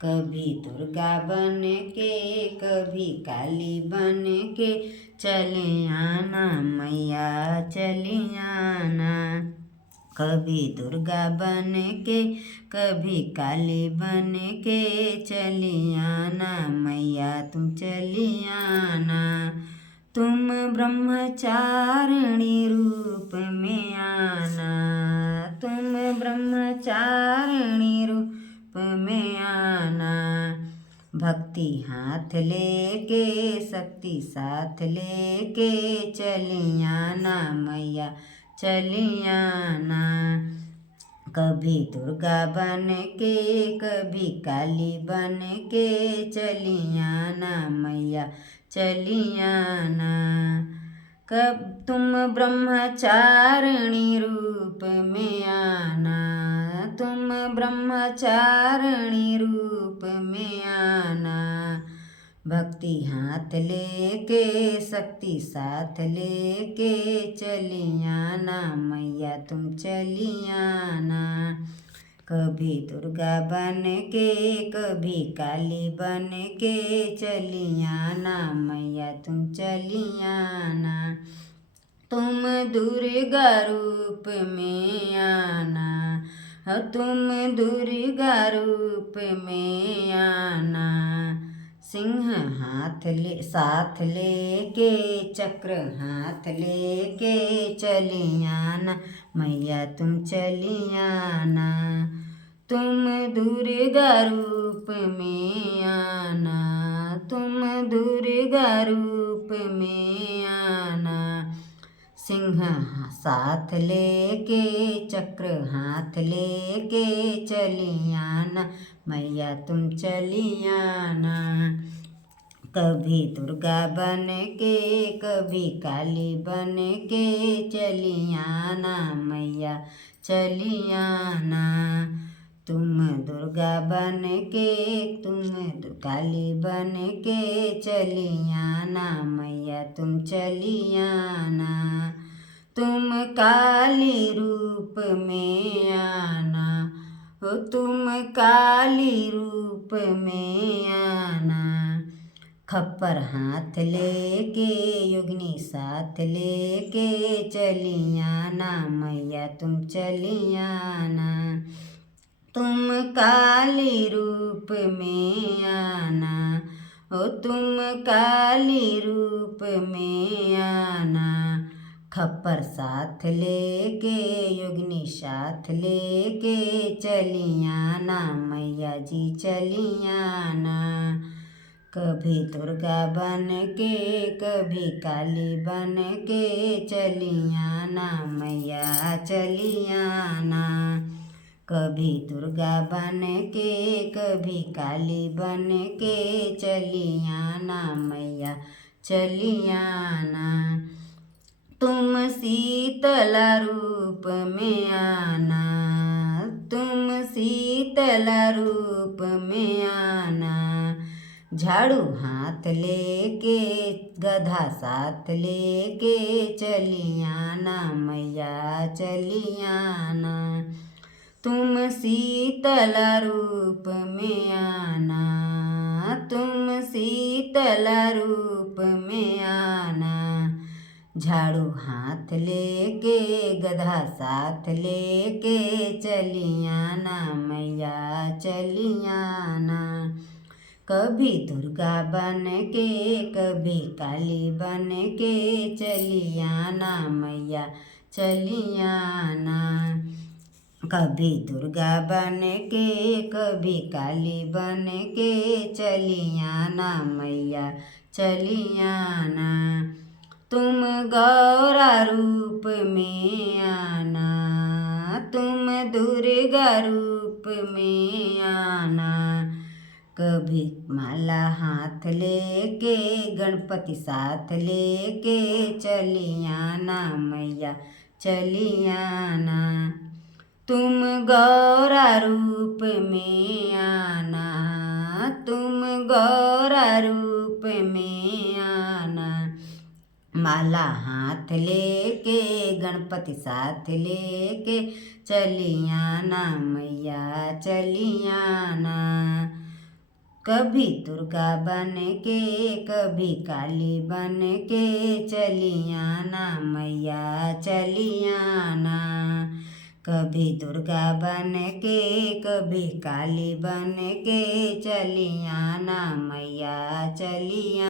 कभी दुर्गा बन के कभी काली बन के चले आना मैया चली आना। कभी दुर्गा बन के कभी काली बन के चली आना मैया तुम चली आना। तुम ब्रह्मचारिणी रूप में आना, तुम ब्रह्मचारिणी रूप में आना। भक्ति हाथ लेके शक्ति साथ लेके चली आना मैया चली आना। कभी दुर्गा बन के कभी काली बन के चली आना मैया चली आना। कब तुम ब्रह्मचारिणी रूप में आना, तुम ब्रह्मचारिणी रूप में आना। भक्ति हाथ लेके शक्ति साथ लेके चली आना मैया तुम चली आना। कभी दुर्गा बन के कभी काली बन के चली आना मैया तुम चली आना। तुम दुर्गा रूप में आना, तुम दुर्गा रूप में आना। सिंह हाथ ले साथ लेके चक्र हाथ लेके चली आना मैया तुम चली आना। तुम दुर्गा रूप में आना, तुम दुर्गा रूप में आना। सिंह साथ लेके चक्र हाथ लेके चली आना मैया तुम चली आना। कभी दुर्गा बन के कभी काली बन के चली आना मैया चली आना। तुम दुर्गा बन के तुम काली बन के चली आना मैया तुम चली आना। तुम काली रूप में आना, हो तुम काली रूप में आना। खप्पर हाथ लेके योगिनी साथ लेके चली आना मैया तुम चली आना। तुम काली रूप में आना, ओ तुम काली रूप में आना। खप्पर साथ लेके योगिनी साथ लेके चली आना मैया जी चली आना। कभी दुर्गा बन के कभी काली बन के चली आना मैया चली आना। कभी दुर्गा बन के कभी काली बन के चली आना मैया चली आना। तुम शीतला रूप में आना, तुम शीतला रूप में आना। झाड़ू हाथ लेके गधा साथ लेके चली आना मैया चली आना। तुम शीतला रूप में आना, तुम शीतला रूप में आना। झाड़ू हाथ लेके गधा साथ लेके चली आना मैया चली आना। कभी दुर्गा बन के कभी काली बन के चली आना मैया चली आना। कभी दुर्गा बन के कभी काली बन के चली आना मैया चली आना। तुम गौरा रूप में आना, तुम दुर्गा रूप में आना। कभी माला हाथ लेके गणपति साथ लेके चली आना मैया चली आना। तुम गौरा रूप में आना, तुम गौरा रूप में आना। माला हाथ लेके गणपति साथ लेके चली आना मैया चली आना। कभी दुर्गा बन के कभी काली बन के चलियाना मैया चलियाना। कभी दुर्गा बन के कभी काली बन के चलियाना मैया चलिया।